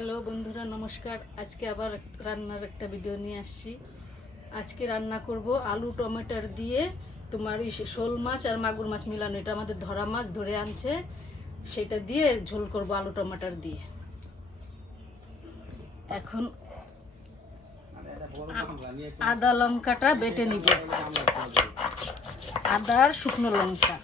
Hello বন্ধুরা, নমস্কার। আজকে আবার রান্নার একটা ভিডিও নিয়ে আসছি। আজকে রান্না করব আলু টমেটোর দিয়ে তোমার শোল মাছ আর মাগুর মাছ মিলানো। এটা আমাদের ধরা মাছ ধরে আনছে, সেটা দিয়ে ঝোল করব আলু টমেটোর দিয়ে। এখন আদা লঙ্কাটা বেটে নিব, আদা আর শুকনো লঙ্কা।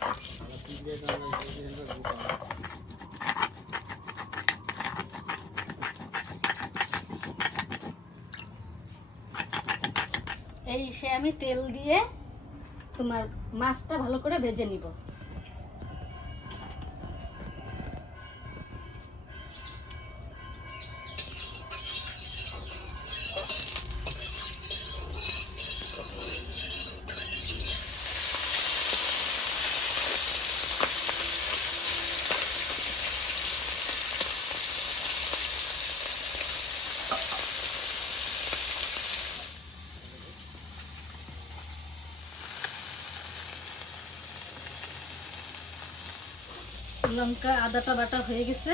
আমি তেল দিয়ে তোমার মাছটা ভালো করে ভেজে নিব। লঙ্কা আদাটা বাটা হয়ে গেছে,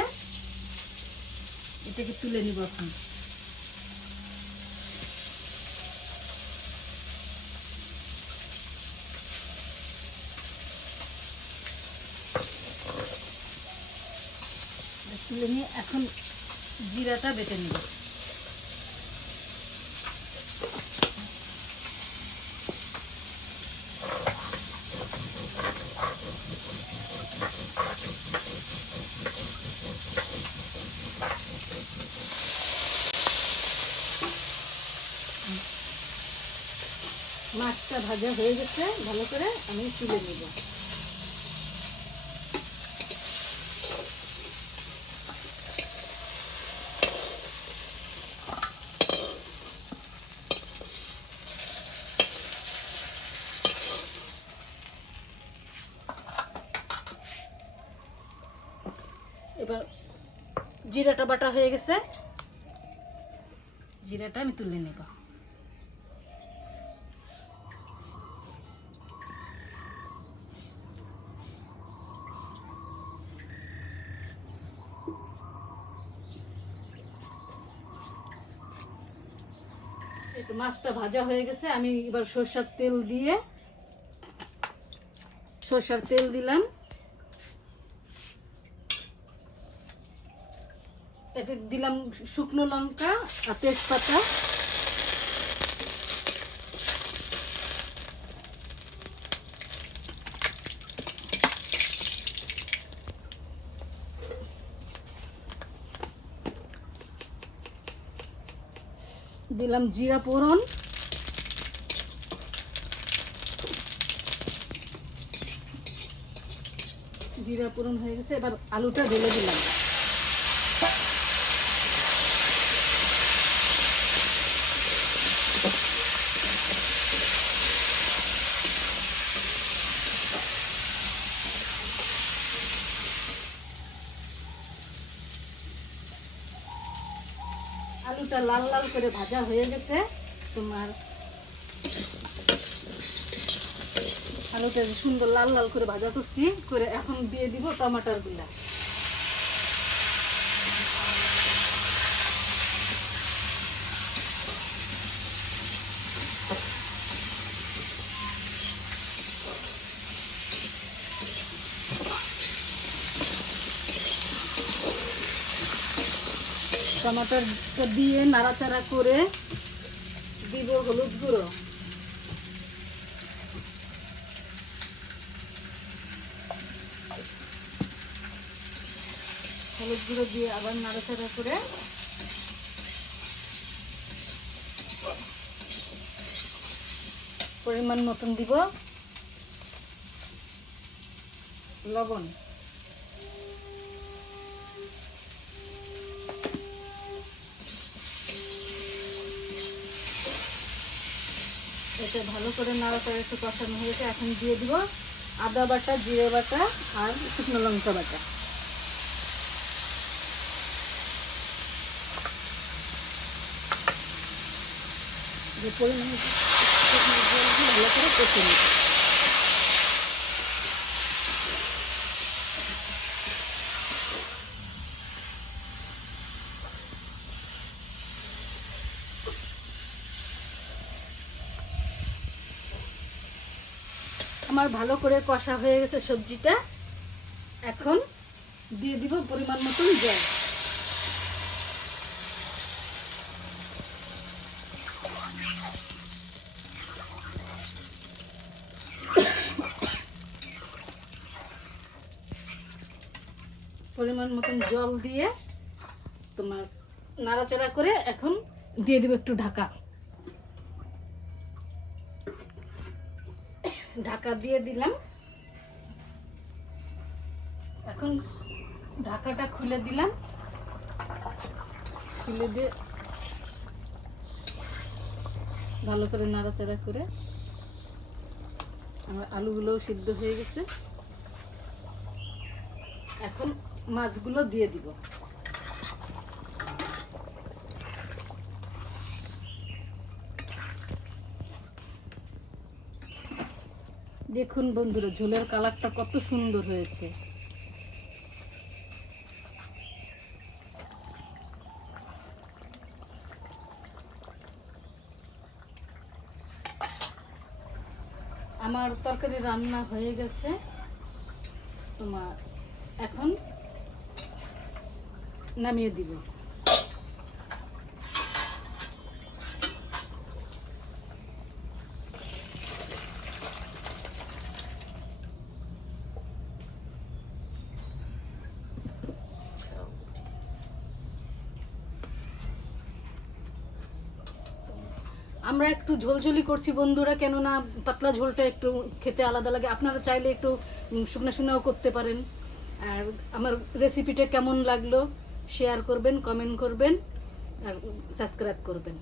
এটাকে তুলে নিব। এখন তুলে নিয়ে এখন জিরাটা বেটে নিব। মাছটা ভাজা হয়ে গেছে, ভালো করে আমি তুলে নিব। এবার জিরাটা বাটা হয়ে গেছে, জিরাটা আমি তুলে নেব। একটু মাছটা ভাজা হয়ে গেছে, আমি এবার সরষের তেল দিলাম। এতে দিলাম শুকনো লঙ্কা আর তেজপাতা। দিলাম জিরা ফোড়ন, জিরা ফোড়ন হয়ে গেছে। এবার আলুটা ঢেলে দিলাম। আলুটা লাল লাল করে ভাজা হয়ে গেছে তোমার। আলুটা সুন্দর লাল লাল করে ভাজা করছি করে এখন দিয়ে দিব টমেটোর গুলা। টমেটোটা দিয়ে নাড়াচাড়া করে দিব হলুদ গুঁড়ো। হলুদ গুঁড়ো দিয়ে আবার নাড়াচাড়া করে পরিমাণ মতন দিব লবণ। এটা ভালো করে নাড়াচাড়া একটু কষানো হয়েছে, এখন দিয়ে দিব আদা বাটা, জিরে বাটা আর শুকনো লঙ্কা বাটা। যে পরিমাণে ভালো করে কষে নিব। আমার ভালো করে কষা হয়ে গেছে সবজিটা। এখন দিয়ে দিব পরিমাণ মতন জল। পরিমাণ মতন জল দিয়ে তোমার নাড়াচাড়া করে এখন দিয়ে দিব একটু ঢাকা। ঢাকা দিয়ে দিলাম। এখন ঢাকাটা খুলে দিলাম। খুলে দিয়ে ভালো করে নাড়াচাড়া করে আমার আলুগুলোও সিদ্ধ হয়ে গেছে। এখন মাছগুলো দিয়ে দিব। দেখুন বন্ধুরা, ঝোলের কালারটা কত সুন্দর হয়েছে। আমার তরকারি রান্না হয়ে গেছে তোমার। এখন নামিয়ে দিব। আমরা একটু ঝোলঝোলি করছি বন্ধুরা, কেননা পাতলা ঝোলটা একটু খেতে আলাদা লাগে। আপনারা চাইলে একটু শুকনো শুকনাও করতে পারেন। আর আমার রেসিপিটা কেমন লাগলো শেয়ার করবেন, কমেন্ট করবেন আর সাবস্ক্রাইব করবেন।